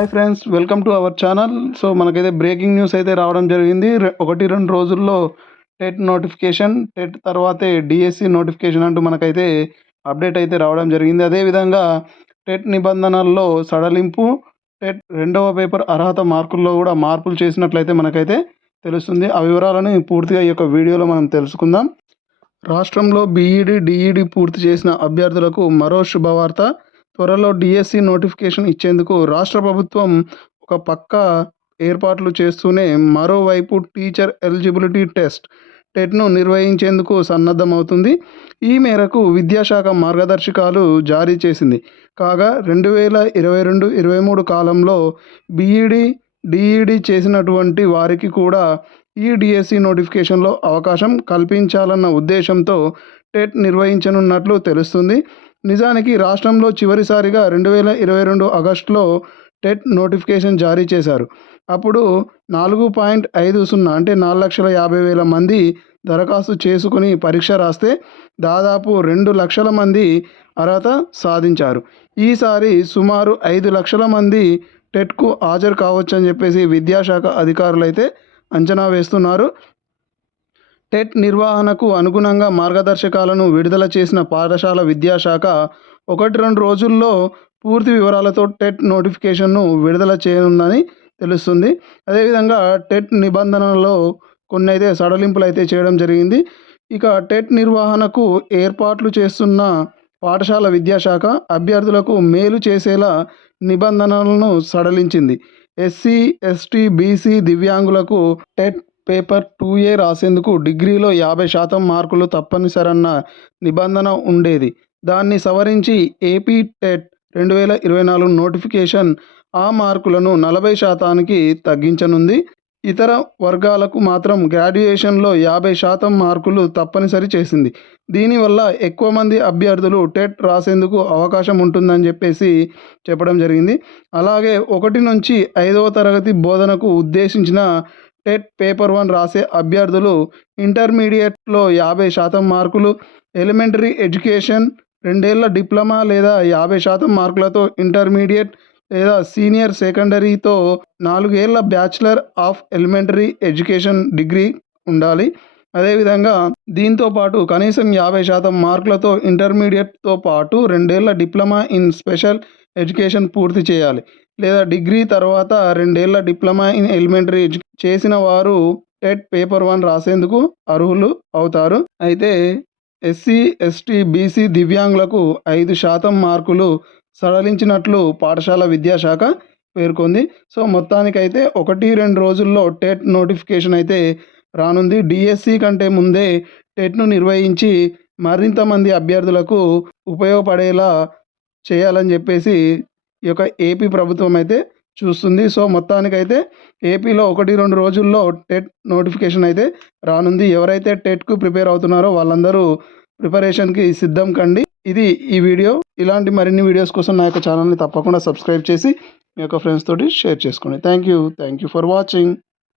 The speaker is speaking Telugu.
Hi friends, welcome to our channel. So మనకైతే బ్రేకింగ్ న్యూస్ అయితే రావడం జరిగింది. 1-2 రోజుల్లో టెట్ నోటిఫికేషన్, టెట్ తర్వాతే డిఎస్సి నోటిఫికేషన్ అంటూ మనకైతే అప్డేట్ అయితే రావడం జరిగింది. అదేవిధంగా టెట్ నిబంధనల్లో సడలింపు, టెట్ రెండవ పేపర్ అర్హత మార్కుల్లో కూడా మార్పులు చేసినట్లయితే మనకైతే తెలుస్తుంది. ఆ వివరాలను పూర్తిగా ఈ యొక్క వీడియోలో మనం తెలుసుకుందాం. రాష్ట్రంలో బీఈడి, డిఈడి పూర్తి చేసిన అభ్యర్థులకు మరో శుభవార్త. త్వరలో డిఎస్సి నోటిఫికేషన్ ఇచ్చేందుకు రాష్ట్ర ప్రభుత్వం ఒక పక్క ఏర్పాట్లు చేస్తూనే మరోవైపు టీచర్ ఎలిజిబిలిటీ టెస్ట్ టెట్ను నిర్వహించేందుకు సన్నద్ధమవుతుంది. ఈ మేరకు విద్యాశాఖ మార్గదర్శకాలు జారీ చేసింది. కాగా 2022-23 కాలంలో బీఈడి, డిఈడి చేసినటువంటి వారికి కూడా ఈ డిఎస్సి నోటిఫికేషన్లో అవకాశం కల్పించాలన్న ఉద్దేశంతో టెట్ నిర్వహించనున్నట్లు తెలుస్తుంది. నిజానికి రాష్ట్రంలో చివరిసారిగా 2022 ఆగస్టులో టెట్ నోటిఫికేషన్ జారీ చేశారు. అప్పుడు 4.50 అంటే 4,50,000 మంది దరఖాస్తు చేసుకుని పరీక్ష రాస్తే దాదాపు 2 లక్షల మంది అర్హత సాధించారు. ఈసారి సుమారు 5 లక్షల మంది టెట్కు హాజరు కావచ్చని చెప్పేసి విద్యాశాఖ అధికారులు అయితే అంచనా వేస్తున్నారు. టెట్ నిర్వహణకు అనుగుణంగా మార్గదర్శకాలను విడుదల చేసిన పాఠశాల విద్యాశాఖ 1-2 రోజుల్లో పూర్తి వివరాలతో టెట్ నోటిఫికేషన్ను విడుదల చేయనుందని తెలుస్తుంది. అదేవిధంగా టెట్ నిబంధనలలో కొన్ని అయితే సడలింపులు అయితే చేయడం జరిగింది. ఇక టెట్ నిర్వహణకు ఏర్పాట్లు చేస్తున్న పాఠశాల విద్యాశాఖ అభ్యర్థులకు మేలు చేసేలా నిబంధనలను సడలించింది. ఎస్సీ, ఎస్టీ, బీసీ, దివ్యాంగులకు టెట్ పేపర్ 2A రాసేందుకు డిగ్రీలో 50% మార్కులు తప్పనిసరన్న నిబంధన ఉండేది. దాన్ని సవరించి ఏపీ టెట్ 2024 నోటిఫికేషన్ ఆ మార్కులను 40%కి తగ్గించనుంది. ఇతర వర్గాలకు మాత్రం గ్రాడ్యుయేషన్లో 50% మార్కులు తప్పనిసరి చేసింది. దీనివల్ల ఎక్కువ మంది అభ్యర్థులు టెట్ రాసేందుకు అవకాశం ఉంటుందని చెప్పేసి చెప్పడం జరిగింది. అలాగే 1 నుంచి 5వ తరగతి బోధనకు ఉద్దేశించిన టెట్ పేపర్ 1 రాసే అభ్యర్థులు ఇంటర్మీడియట్లో 50% మార్కులు, ఎలిమెంటరీ ఎడ్యుకేషన్ 2 ఏళ్ల డిప్లొమా లేదా 50% మార్కులతో ఇంటర్మీడియట్ లేదా సీనియర్ సెకండరీతో 4 ఏళ్ల bachelor of elementary education degree ఉండాలి. అదేవిధంగా దీంతో పాటు కనీసం 50% మార్కులతో ఇంటర్మీడియట్తో పాటు 2 ఏళ్ల డిప్లొమా ఇన్ స్పెషల్ ఎడ్యుకేషన్ పూర్తి చేయాలి. లేదా డిగ్రీ తర్వాత 2 ఏళ్ల డిప్లొమా ఇన్ ఎలిమెంటరీ చేసిన వారు టెట్ పేపర్ 1 రాసేందుకు అర్హులు అవుతారు. అయితే ఎస్సీ, ఎస్టీ, బీసీ, దివ్యాంగులకు 5% మార్కులు సడలించినట్లు పాఠశాల విద్యాశాఖ పేర్కొంది. సో మొత్తానికైతే 1-2 రోజుల్లో టెట్ నోటిఫికేషన్ అయితే రానుంది. డిఎస్సి కంటే ముందే టెట్ను నిర్వహించి మరింత మంది అభ్యర్థులకు ఉపయోగపడేలా చేయాలని చెప్పేసి ఈ యొక్క ఏపీ ప్రభుత్వం అయితే చూస్తుంది. సో మొత్తానికైతే ఏపీలో 1-2 రోజుల్లో టెట్ నోటిఫికేషన్ అయితే రానుంది. ఎవరైతే టెట్కు ప్రిపేర్ అవుతున్నారో వాళ్ళందరూ ప్రిపరేషన్కి సిద్ధం కండి. ఇది ఈ వీడియో. ఇలాంటి మరిన్ని వీడియోస్ కోసం నా యొక్క ఛానల్ని తప్పకుండా సబ్స్క్రైబ్ చేసి మీ యొక్క ఫ్రెండ్స్ తోటి షేర్ చేసుకోండి. Thank you for watching.